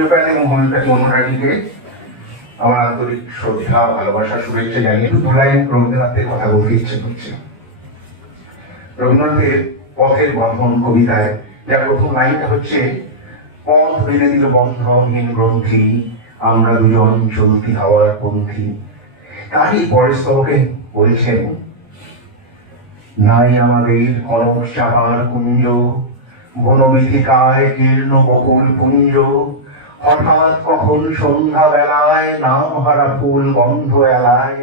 Homeopathy এবং homeopathy অনুরাগীকে আমার আন্তরিক শ্রদ্ধা, ভালোবাসা, শুভেচ্ছা জানিয়ে একটু দুলাইন রবীন্দ্রনাথের কথা বলতে ইচ্ছে করছে। রবীন্দ্রনাথের পথের বন্ধন কবিতায় যার প্রথম লাইনটা হচ্ছে, পথ বেঁধে দিল বন্ধনহীন গ্রন্থি, আমরা দুজন চলতি হওয়ার পন্থী। তারই পরের স্তবকে বলছেন, নাই আমাদের কনক চাপার কুঞ্জ, বনবিথিকায় কীর্ণ বকুল পুঞ্জ, হঠাৎ কখন সন্ধ্যা বেলায় নাম হারা ফুল গন্ধ এলায়,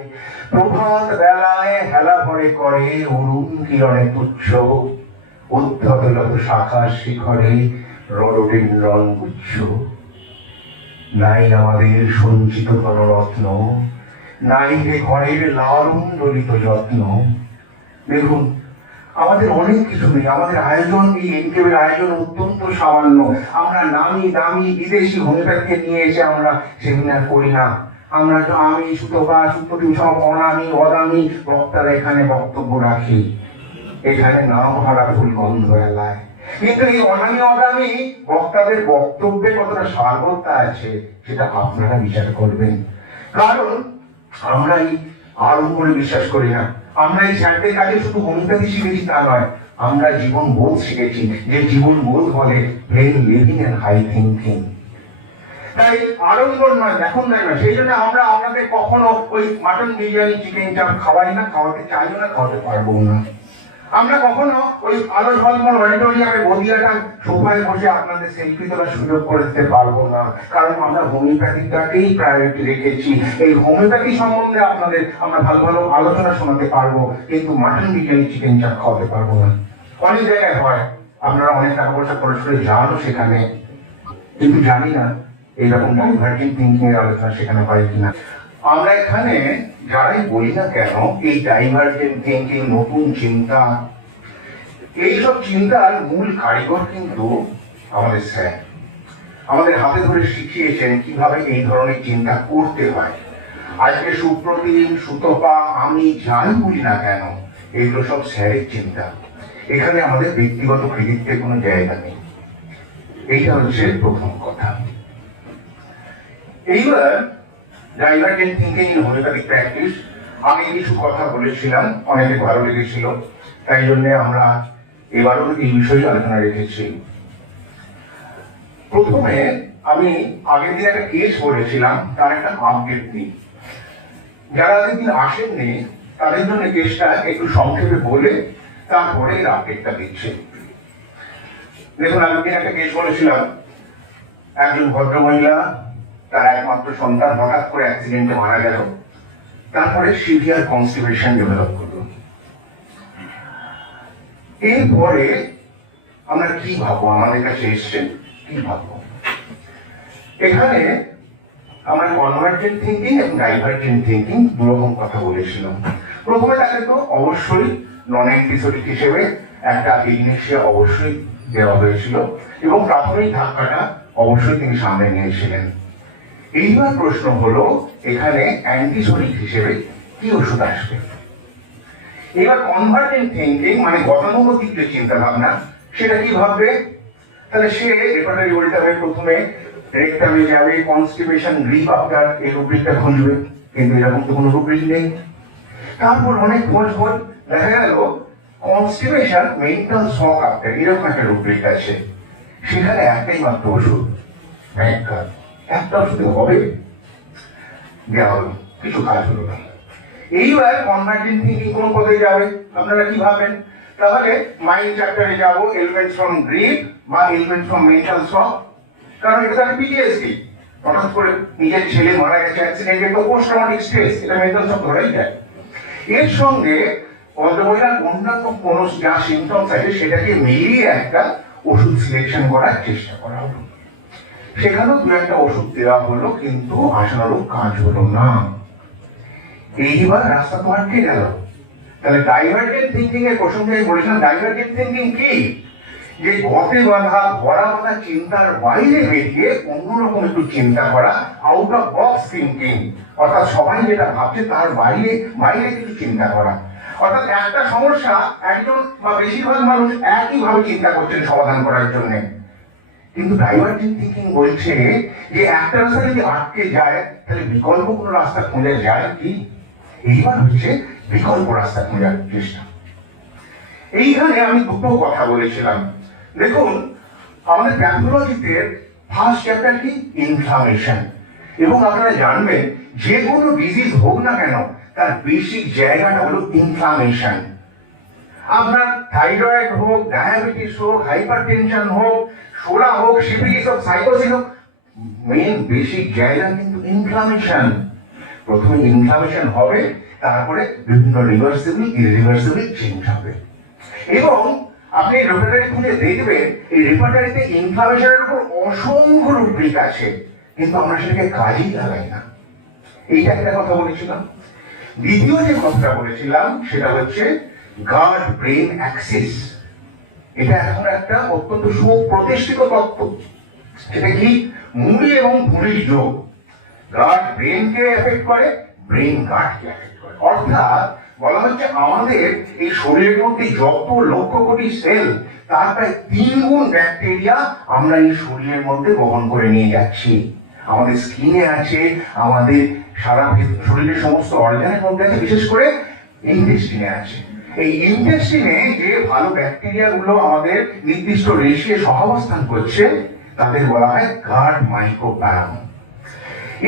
প্রভাত বেলায় হেলা ভরে করে অরুণ কিরণে তুচ্ছ, উদ্ধত শাখা শিখরে রডোডেন্ড্রন গুচ্ছ। নাই আমাদের সঞ্চিত রত্ন, নাই রে ঘরের লালন ললিত যত্ন। দেখুন, আমাদের অনেক কিছু নেই, আমাদের আয়োজন, এই এনকেবের আয়োজন অত্যন্ত সামান্য। আমরা নামি দামি বিদেশি হোমিওপ্যাথিকে নিয়ে এসে আমরা সেমিনার করি না। আমরা আমি সুতপা সুপ্রতিম সব অনামি অদামি বক্তারা এখানে বক্তব্য রাখি, এখানে নাম হারা ফুল গন্ধ এলায়। কিন্তু এই অনামি অদামি বক্তাদের বক্তব্যে কতটা সার্বত্তা আছে সেটা আপনারা বিচার করবেন। কারণ আমরা এই আড়ম্বরে বিশ্বাস করি না। আমরা এই স্যারদের কাছে শুধু হোমিওপ্যাথি শিখেছি তা নয়, আমরা জীবন বোধ শিখেছি, যে জীবন বোধ বলে plain living and high thinking. তাই আড়ম্বর নয়, দেখুন না, সেই জন্য আমরা আপনাদের কখনো ওই মাটন বিরিয়ানি চিকেন চাপ খাওয়াই না, খাওয়াতে চাইও না, খাওয়াতে পারবো না। আমরা কখনো ওই আলো ঝলমল অডিটোরিয়ামে বদিয়াটা সোফায় বসে আপনাদের সেলফি তোলার সুযোগ করে দিতে পারবো না, কারণ আমরা হোমিওপ্যাথিটাকেই প্রায়োরিটি রেখেছি। এই হোমিওপ্যাথি সম্বন্ধে আপনাদের আমরা ভালো ভালো আলোচনা শোনাতে পারবো, কিন্তু মাটন বিরিয়ানি চিকেন চাপ খাওয়াতে পারবো না। অনেক জায়গায় হয়, আপনারা অনেক টাকা পয়সা খরচ করে যানও সেখানে, কিন্তু জানি না এইরকম ডাইভার্জেন্ট থিঙ্কিং এর আলোচনা সেখানে হয় কিনা। আমরা এখানে যারাই বলি না কেন, এই ডাইভার্জেন্ট থিঙ্কিং, নতুন চিন্তা, এইসব চিন্তার মূল কারিগর কিন্তু আমাদের স্যার। আমাদের হাতে ধরে শিখিয়েছেন কিভাবে এই ধরনের চিন্তা করতে হয়। আজকে সুপ্রতিম, সুতপা, আমি যাই বলি না কেন, এগুলো সব স্যারের চিন্তা। এখানে আমাদের ব্যক্তিগত কৃতিত্বের কোনো জায়গা নেই। এইটা হচ্ছে প্রথম কথা। এইবার divergent thinking in homeopathic practice, আমি কিছু কথা বলেছিলাম, অনেকে ভালো লেগেছিল, তাই জন্য আমরা এবারও এই বিষয়ে আলোচনা রেখেছি। প্রথমে আমি আগের দিন একটা কেস বলেছিলাম, তার একটা আপডেট দিই। যারা আগের দিন আসেননি তাদের জন্য কেসটা একটু সংক্ষেপে বলে তারপরে এর আপডেটটা দিচ্ছে। দেখুন, আগের দিন একটা কেস বলেছিলাম, একজন ভদ্রমহিলা, তার একমাত্র সন্তান হঠাৎ করে অ্যাক্সিডেন্টে মারা গেল, তারপরে সিভিয়ার কনস্টিপেশন ডেভেলপ করলো। এরপরে আমরা কি ভাববো, আমাদের কাছে এসছেন কি ভাববো? এখানে আমরা কনভার্জেন্ট থিঙ্কিং এবং ডাইভার্জেন্ট থিঙ্কিং দুরকম কথা বলেছিলাম। প্রথমে তাকে তো অবশ্যই নন অ্যান্টিসোটিক হিসেবে একটা ইগনেশিয়া অবশ্যই দেওয়া হয়েছিল এবং প্রাথমিক ধাক্কাটা অবশ্যই তিনি সামনে নিয়েছিলেন। এইবার প্রশ্ন হলো, এখানে অ্যান্টিসোটিক হিসেবে কি ওষুধ আসবে? এবার কনভার্জেন্ট থিঙ্কিং মানে গতানুগতিক যে চিন্তা ভাবনা, সেটা কি ভাববে? তাহলে সে রেপার্টারি বলতে হবে, প্রথমে রেকটামে যাবে, কনস্টিপেশন গ্রিপ আফটার, এই রুব্রিকটা খুঁজবে, কিন্তু এরকম তো কোনো রুব্রিক নেই। তারপর অনেক খোঁজ দেখা গেল কনস্টিপেশন মেন্টাল শক আফটার, এরকম একটা রুব্রিক আছে। সেখানে একটাই মাত্র ওষুধ, একটা ওষুধে হবে, দেওয়া হলো, কিছু কাজ হলো না। এইবার কনভার্জেন্ট থিঙ্কিং কোন পদে যাবে? আপনারা কি ভাবেন? তাহলে মাইন্ড চ্যাপ্টারে যাবো, এলিমেন্টস ফ্রম গ্রিপ বা এলিমেন্টস ফ্রম মেন্টাল শক। কারণ এটা তার পিটিএসডি, হঠাৎ করে নিজের ছেলে মারা গেছে অ্যাক্সিডেন্টে, তো পোস্ট ট্রমাটিক স্ট্রেস, এটা মেন্টাল শক ধরেই যায়। এর সঙ্গে ভদ্রমহিলার অন্যান্য কোনো যা সিমটমস আছে সেটাকে মিলিয়ে একটা ওষুধ সিলেকশন করার চেষ্টা করা হলো। সেখানেও দু একটা ওষুধ দেওয়া হলো, কিন্তু আশানুরূপ কাজ হলো না। এইবার রাস্তা তো আটকে গেল। তাহলে ডাইভার্জেন্ট থিঙ্কিং এর প্রসঙ্গে বলেছিলাম, ডাইভার্জেন্ট থিঙ্কিং কি? যে গতে বাঁধা, ভরা বাঁধা চিন্তার বাইরে বেরিয়ে অন্যরকম একটু চিন্তা করা, আউট অফ বক্স থিঙ্কিং। অর্থাৎ সবাই যেটা ভাবছে তার বাইরে বাইরে কিছু চিন্তা করা। অর্থাৎ একটা সমস্যা একজন বা বেশিরভাগ মানুষ একইভাবে চিন্তা করছেন সমাধান করার জন্য, কিন্তু ডাইভার্জেন্ট থিঙ্কিং বলছে যে একটা রাস্তা যদি আটকে যায় তাহলে বিকল্প কোনো রাস্তা খুঁজে যায় কি? এইবার হচ্ছে বিকল্প রাস্তা খোঁজার চেষ্টা। এইখানে আমি দুটো কথা বলেছিলাম। দেখুন, আমাদের প্যাথোলজিতে ফার্স্ট চ্যাপ্টার কি? ইনফ্লামেশন। এবং আপনারা জানবেন যে কোনো ডিজিজ হোক না কেন তার বেসিক জায়গাটা হলো ইনফ্লামেশন। আপনার থাইরয়েড হোক, ডায়াবেটিস হোক, হাইপারটেনশন হোক, সোরা হোক, সিফিলিস হোক, সাইকোসিস হোক, মেইন বেসিক জায়গা কিন্তু ইনফ্লামেশন। প্রথমে ইনফ্লামেশন হবে, তারপরে বিভিন্ন রিভার্সিবল ইরিভার্সিবল চেঞ্জ হবে। এবং আপনি রেপার্টরি খুলে দেখবেন এই রেপার্টরিতে ইনফ্লামেশনের উপর অসংখ্য রুব্রিক আছে, কিন্তু আমরা সেটাকে কাজেই লাগাই না। এইটা একটা কথা বলেছিলাম। দ্বিতীয় যে কথাটা বলেছিলাম সেটা হচ্ছে গাট ব্রেন অ্যাক্সিস। এটা এখন একটা অত্যন্ত সুপ্রতিষ্ঠিত তত্ত্ব। সেটা কি? মুড়ি এবং ভুঁড়ির যোগ গাট ব্রেনকে এফেক্ট করে, ব্রেন গাটকে এফেক্ট করে। অর্থাৎ বলা হচ্ছে আমাদের এই শরীরের মধ্যে যত লক্ষ কোটি সেল, তার প্রায় 3 গুণ ব্যাকটেরিয়া আমরা এই শরীরের মধ্যে বহন করে নিয়ে যাচ্ছি। আমাদের স্কিনে আছে, আমাদের সারা শরীরের সমস্ত অর্গানের মধ্যে আছে, বিশেষ করে ইন্টেস্টিনে আছে। এই ইন্টেস্টিনে যে ভালো ব্যাকটেরিয়া গুলো আমাদের নির্দিষ্ট রেশিও সহাবস্থান করছে তাদের বলা হয় গাট মাইক্রোবায়োম।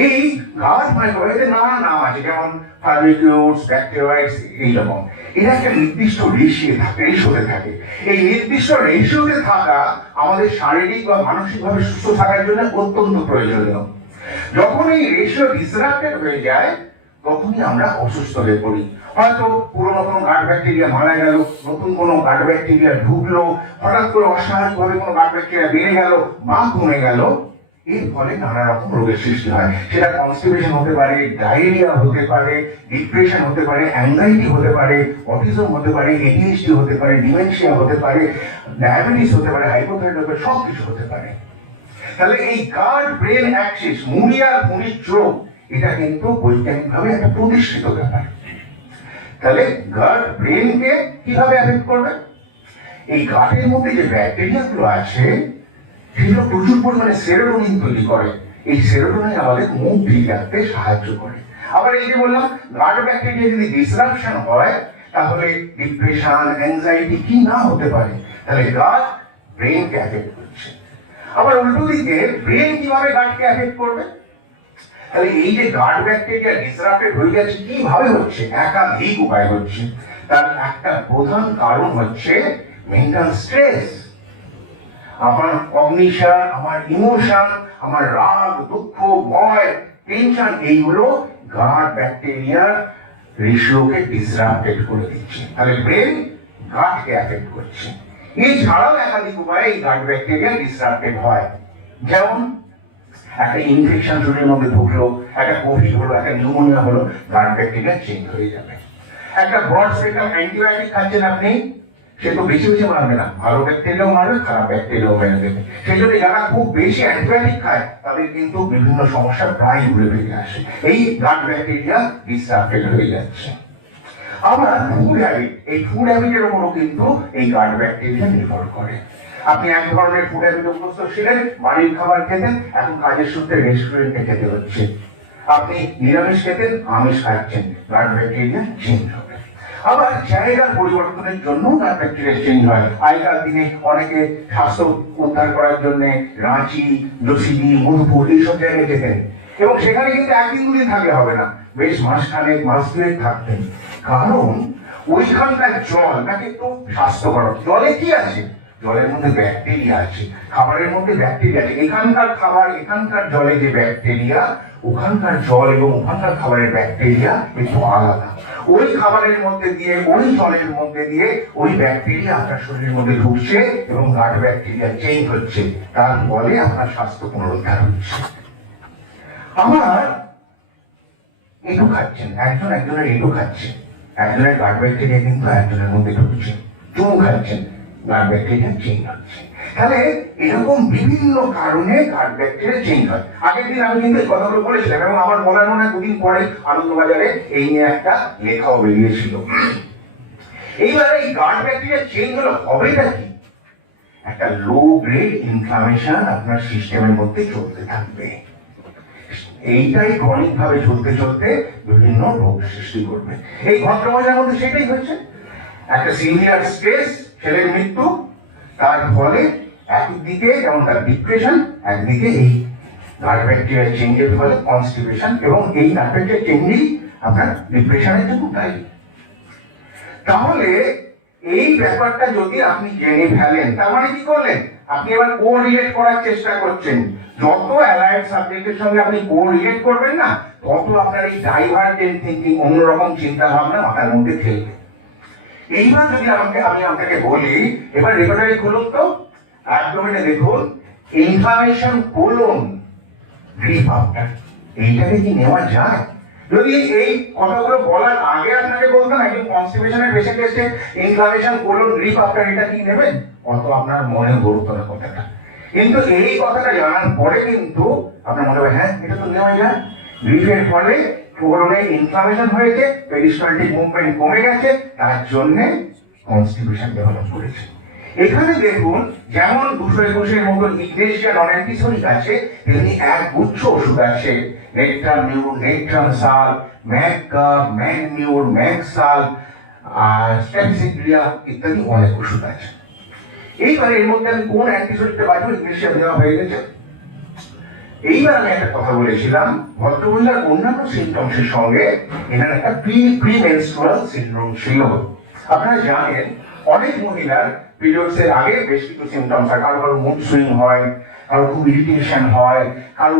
এই গাট মাইক্রোবায়োমের নানা নাম আছে, যেমন ফার্মিকিউটস, ব্যাকটেরিয়াইডস, এইরকম। এটা একটা নির্দিষ্ট রেশিওতে থাকে। এই নির্দিষ্ট রেশিওতে থাকা আমাদের শারীরিক বা মানসিকভাবে সুস্থ থাকার জন্য অত্যন্ত প্রয়োজনীয়। যখন এই রেশিও ডিসরাপ্টেড হয়ে যায় তখনই আমরা অসুস্থ হয়ে পড়ি। হয়তো পুরোনো কোনো গাট ব্যাকটেরিয়া মারা গেল, নতুন কোনো গাট ব্যাকটেরিয়া ঢুকলো, হঠাৎ করে অস্বাভাবিকভাবে কোনো গাট ব্যাকটেরিয়া বেড়ে গেল বা কমে গেল, এর ফলে নানা রকম রোগের সৃষ্টি হয়। সেটা কনস্টিপেশন হতে পারে, ডায়রিয়া হতে পারে, ডিপ্রেশন হতে পারে, অ্যাংজাইটি হতে পারে, অটিজম হতে পারে, এডিএইচডি হতে পারে, ডিমেনশিয়া হতে পারে, ডায়াবেটিস হতে পারে, হাইপোথাইরয়েড হতে পারে, সব কিছু হতে পারে। তাহলে এই গাট ব্রেন অ্যাক্সিস, মুড়ি আর ভুঁড়ির যোগ, এটা কিন্তু বৈজ্ঞানিকভাবে একটা প্রতিষ্ঠিত ব্যাপার। তাহলে গাট ব্রেনকে কিভাবে এফেক্ট করবে? এই গাটের মধ্যে যে ব্যাকটেরিয়া গুলো আছে সেগুলো প্রচুর পরিমাণে সেরোটোনিন তৈরি করে। এই সেরোটোনিন আমাদের মুড ঠিক রাখতে সাহায্য করে। আবার এই যে বললাম, গাট ব্যাকটেরিয়া যদি ডিসরাপশন হয় তাহলে ডিপ্রেশন, অ্যাংজাইটি কি না হতে পারে। তাহলে গাট ব্রেনকে এফেক্ট করছে। আবার উল্টো দিকে ব্রেন কিভাবে গাটকে এফেক্ট করবে? তাহলে এই যে গাট ব্যাকটেরিয়া ডিসরাপ্টেড হয়ে যাচ্ছে, কিভাবে হচ্ছে? একাধিক উপায় হচ্ছে। তার একটা প্রধান কারণ হচ্ছে মেন্টাল স্ট্রেস। আমার কগনিশন, আমার ইমোশন, আমার রাগ, দুঃখ, ভয়, টেনশন, এইগুলো গাট ব্যাকটেরিয়ার রেশিওকে ডিসরাপ্টেড করে দিচ্ছে। তাহলে ব্রেন গাটকে এফেক্ট করছে। এছাড়াও একাধিক উপায়ে এই গাট ব্যাকটেরিয়া ডিসরাপ্টেড হয়। যেমন একটা ইনফেকশন শরীরের মধ্যে ঢুকলো, একটা কোভিড হলো, একটা নিউমোনিয়া হলো, গাট ব্যাকটেরিয়া চেঞ্জ হয়ে যাবে। একটা ব্রড স্পেকট্রাম অ্যান্টিবায়োটিক খাচ্ছেন আপনি, সে তো বেশি বেশি মারবে না, ভালো ব্যাকটেরিয়াও মারবে, খারাপ ব্যাকটেরিয়াও মেরে দেবে। সেই জন্য যারা খুব বেশি অ্যান্টিবায়োটিক খায় তাদের কিন্তু বিভিন্ন সমস্যা প্রায় ঘুরে ফিরে আসে। এই গাট ব্যাকটেরিয়া ডিসরাপ্টেড হয়ে যাচ্ছে। আবার ফুড হ্যাবিট, এই ফুড হ্যাবিটের উপরও কিন্তু এই গাট ব্যাকটেরিয়া নির্ভর করে। আপনি এক ধরনের ফুড হ্যাবিট অভ্যস্ত ছিলেন, বাড়ির খাবার খেতেন, এখন কাজের সূত্রে রেস্টুরেন্টে খেতে হচ্ছে। আপনি নিরামিষ খেতেন, আমিষ খাচ্ছেন, গাট ব্যাকটেরিয়া চেঞ্জ হবে। আবার জায়গার পরিবর্তনের জন্য গাট ব্যাকটেরিয়া চেঞ্জ হয়। আগেকার দিনে অনেকে স্বাস্থ্য উদ্ধার করার জন্য রাঁচি, জসিডি, মধুপুর এইসব জায়গায় যেতেন, এবং সেখানে কিন্তু একদিন দুদিন থাকলে হবে না, বেশ মাসখানেক, মাস দুয়েক থাকতেন। কারণ ওইখানকার জল নাকি একটু স্বাস্থ্যকর। জলে কি আছে? জলের মধ্যে ব্যাকটেরিয়া আছে, খাবারের মধ্যে ব্যাকটেরিয়া আছে। এখানকার খাবার, এখানকার জলে যে ব্যাকটেরিয়া, ওখানকার জল এবং ওখানকার খাবারের ব্যাকটেরিয়া একটু আলাদা। ওই খাবারের মধ্যে দিয়ে, ওই জলের মধ্যে দিয়ে ওই ব্যাকটেরিয়া আপনার শরীরের মধ্যে ঢুকছে এবং গাট ব্যাকটেরিয়া চেঞ্জ হচ্ছে, তার ফলে আপনার স্বাস্থ্য পুনরুদ্ধার হচ্ছে। আমার এটু খাচ্ছেন, একজনের এটু খাচ্ছে, একজনের গাট ব্যাকটেরিয়া কিন্তু একজনের মধ্যে ঢুকছে। চুমু খাচ্ছেন, গাট ব্যাকটেরিয়া চেঞ্জ হচ্ছে। তাহলে এরকম বিভিন্ন কারণে গাট ব্যাকটেরিয়া চেঞ্জ হয়। আগের দিন আমি কিন্তু এই কথাগুলো বলেছিলাম, এবং আমার বলার মনে হয় দুদিন পরে আনন্দবাজারে এই নিয়ে একটা লেখাও বেরিয়েছিল। এইবার এই গাট ব্যাকটেরিয়া চেঞ্জ হলে হবেটা কি? একটা লো গ্রেড ইনফ্লামেশন আপনার সিস্টেমের মধ্যে চলতে থাকবে। এইটাই ক্রনিক ভাবে চলতে চলতে বিভিন্ন রোগ সৃষ্টি করবে। এই ভদ্রমহিলার মধ্যে সেটাই হয়েছে, একটা সিভিয়ার স্ট্রেস, ছেলের মৃত্যু, তার ফলে একদিকে যেমন তার ডিপ্রেশন, একদিকে এই গাট ব্যাকটেরিয়া চেঞ্জের ফলে কনস্টিপেশন, এবং এই গাট ব্যাকটেরিয়া চেঞ্জই আপনার ডিপ্রেশনের জন্য দায়ী। তাহলে এই ব্যাপারটা যদি আপনি জেনে ফেলেন, তার মানে কি করলেন, আপনি এবার কোরিলেট করার চেষ্টা করছেন। যত অ্যালাইড সাবজেক্টের সঙ্গে আপনি কোরিলেট করবেন না, তত আপনার এই ডাইভার্জেন্ট থিঙ্কিং, অন্যরকম চিন্তা ভাবনা মাথার মধ্যে খেলবে। এইবার যদি আমি আপনাকে বলি, এবার রেপার্টরি খুলুন তো, অ্যাবডোমেনে দেখুন ইনফ্লামেশন কোলন গ্রিপ আফটার, এইটাকে কি নেওয়া যায়? যদি এই কথাগুলো বলার আগে আপনাকে বলতাম একজন কনস্টিপেশনের পেশেন্ট এসে ইনফ্লামেশন কোলন গ্রিপ আফটার, এটা কি নেবেন, অত আপনার মনে ধরতো না কথাটা। কিন্তু এই কথাটা জানার পরে কিন্তু আপনার মনে হবে হ্যাঁ এটা তো নেওয়া যায়। গ্রিপের ফলে কোলনে ইনফ্লামেশন হয়েছে, পেরিস্টালটিক মুভমেন্ট কমে গেছে, তার জন্য কনস্টিপেশন ডেভেলপ করেছে। এখানে দেখুন যেমন 221 মতো ইগনেশিয়া নন অ্যান্টিসোনিক আছে, তেমনি এক গুচ্ছ ওষুধ আছে, নেট্রামিউর, নেট্রামসাল, ম্যাগকাপ, ম্যাগনিউর, ম্যাগসাল, আর স্ট্যাপসিড্রিয়া ইত্যাদি অনেক ওষুধ আছে। এইবার এর মধ্যে আমি কোন অ্যান্টিসোনিকটা বাঁচবো, ইগনেশিয়া দেওয়া হয়ে গেছে। এইবার আমি একটা কথা বলেছিলাম, ভদ্রমহিলার অন্যান্য সিমটমসের সঙ্গে এনার একটা প্রিমেনস্ট্রুয়াল সিনড্রোম ছিল। আপনারা জানেন অনেক মহিলার পিরিয়ডসের আগে বেশ কিছু সিমটমস হয়, কারো মুড সুইং হয়, কারো খুব ইরিটেশন হয়, কারো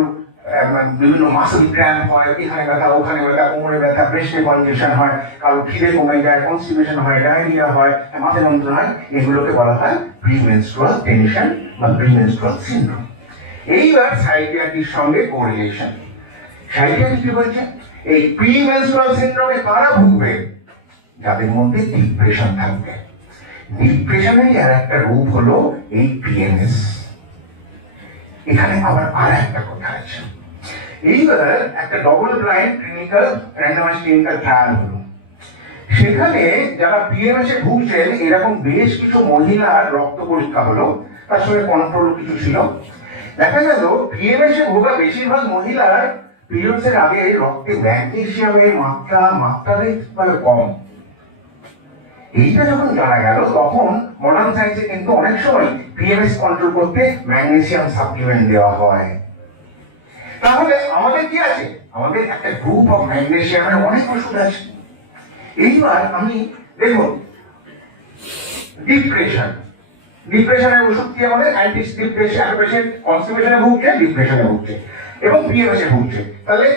বিভিন্ন মাসল ক্র্যাম্প হয়, এখানে ব্যথা ওখানে ব্যথা, কোমরে ব্যথা, ব্রেস্টে কনজেশন হয়, কারো খিদে কমে যায়, কনস্টিপেশন হয়, ডায়রিয়া হয়, মাথা যন্ত্রণা হয়, এগুলোকে বলা হয় প্রিমেনস্ট্রুয়াল টেনশন বা প্রিমেনস্ট্রুয়াল সিনড্রোম। এইবার সাইকিয়াট্রির সঙ্গে কোরিলেশন। সাইকিয়াট্রি কি বলছে, এই প্রিমেনস্ট্রুয়াল সিনড্রোমে কারা ভুগবে, যাদের মধ্যে ডিপ্রেশন থাকবে। ডিপ্রেশনের আর একটা রূপ হলো এই পিএমএস। এখানে আবার আর একটা কথা আছে, এইবার একটা double blind clinical randomised clinical trial হলো। সেখানে যারা পিএমএস এ ভুগছেন এরকম বেশ কিছু মহিলার রক্ত পরীক্ষা হলো, তার সঙ্গে কন্ট্রোল কিছু ছিল। দেখা গেল পিএমএস এ ভোগা বেশিরভাগ মহিলার পিরিয়ডসের আগে রক্তে ম্যাগনেসিয়ামের মাত্রাধিকভাবে কম। এইটা যখন জানা গেল, তখন মডার্ন সায়েন্সে কিন্তু অনেক সময় পিএমএস কন্ট্রোল করতে ম্যাগনেসিয়াম সাপ্লিমেন্ট দেওয়া হয়। তাহলে আমাদের কি আছে, আমাদের একটা গ্রুপ অফ ম্যাগনেসিয়ামের অনেক ওষুধ আছে। এইবার আমি দেখুন ডিপ্রেশনের ওষুধ কি আমাদের, অ্যান্টি ডিপ্রেশন, পেশেন্ট কনস্টিপেশনে ভুগছে, ডিপ্রেশনে ভুগছে এবং পিএমএস এ ভুগছে, তাহলে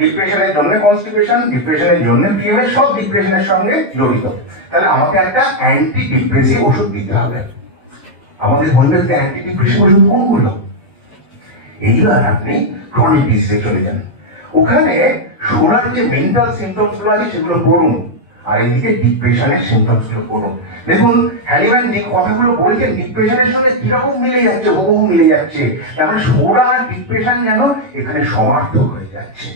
ডিপ্রেশনের জন্য কনস্টিপেশন, ডিপ্রেশনের জন্য পিএমএস, সব ডিপ্রেশনের সঙ্গে জড়িত। তাহলে আমাকে একটা অ্যান্টি ডিপ্রেসিভ ওষুধ দিতে হবে। আমাদের বলবেন যে অ্যান্টি ডিপ্রেসিভ ওষুধ কোনগুলো? এইবার আপনি ক্রনিক ডিজিজে চলে যান, ওখানে শোনার যে মেন্টাল সিমটমস গুলো আছে সেগুলো পড়ুন, আর এদিকে ডিপ্রেশনের সিমটমস গুলো পড়ুন। দেখুন হ্যালিম্যান যে কথাগুলো বলছেন ডিপ্রেশনের সঙ্গে কিরকম মিলে যাচ্ছে, হুবহু মিলে যাচ্ছে। তারপরে সোডা আর ডিপ্রেশন যেন এখানে সমার্থক হয়ে যাচ্ছে।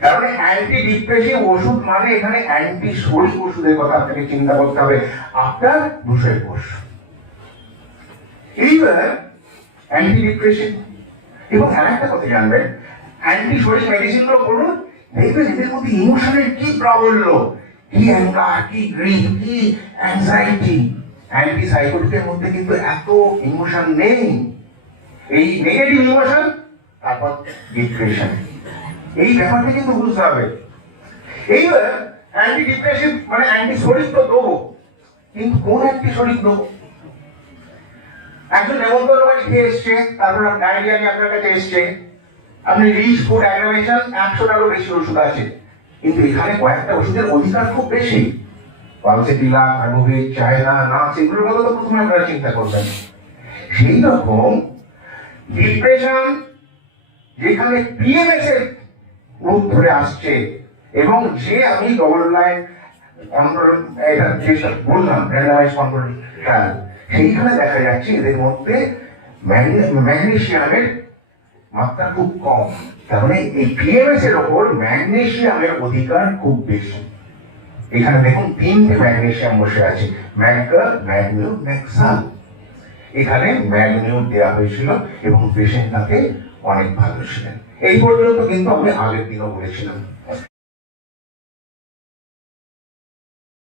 তারপরে অ্যান্টি ডিপ্রেসিভ ওষুধ মানে এখানে অ্যান্টি সোডিক ওষুধের কথা আপনাকে চিন্তা করতে হবে, আপনার 221। এইবার অ্যান্টি ডিপ্রেসিভ এবং আরেকটা কথা জানবেন, অ্যান্টি সোডিক মেডিসিন গুলো করুন, দেখবেন এদের মধ্যে ইমোশনের কি প্রাবল্য, কি অ্যাঙ্গার, কি গ্রিফ, কি অ্যাংজাইটি। অ্যান্টি সাইকোটিকের মধ্যে কিন্তু এত ইমোশন নেই। এই নেগেটিভ ইমোশন, তারপর ডিপ্রেশন, এই ব্যাপারটা কিন্তু বুঝতে হবে। এইবার অ্যান্টি ডিপ্রেসিভ মানে অ্যান্টি সোডিক তো দেবো, কিন্তু কোন অ্যান্টি সোডিক দেবো? একজন নেমন্তন্ন বাড়ি খেয়ে এসছে, তারপর ডায়রিয়া নিয়ে আপনার কাছে এসছে, আপনি রিচ ফুড অ্যাগ্রাভেশন 100টারও বেশি ওষুধ আছে, কিন্তু এখানে কয়েকটা ওষুধের অধিকার খুব বেশি, পালসেটিলা, কার্বোভেট, চায়না, নাচ, এগুলোর কথা তো প্রথমে আপনারা চিন্তা করবেন। সেই রকম ডিপ্রেশন যেখানে পিএমএস এর রূপ ধরে আসছে, এবং যে আমি ডবল ব্লাইন্ড কন্ট্রোল এটা যেটা বললাম র্যান্ডমাইজ কন্ট্রোল ট্রায়াল, সেইখানে দেখা যাচ্ছে এদের মধ্যে ম্যাগনেসিয়ামের মাত্রা খুব কম। তার মানে এই পিএমএস এর ওপর ম্যাগনেসিয়ামের অধিকার খুব বেশি। এখানে দেখুন 3টে ম্যাগনেসিয়াম বসে আছে, ম্যাগকার, ম্যাগনিউ, ম্যাগসাল। এখানে ম্যাগনিউট দেওয়া হয়েছিল এবং পেশেন্ট তাকে অনেক ভালো ছিলেন। এই পর্যন্ত কিন্তু আমি আগের দিনও বলেছিলাম।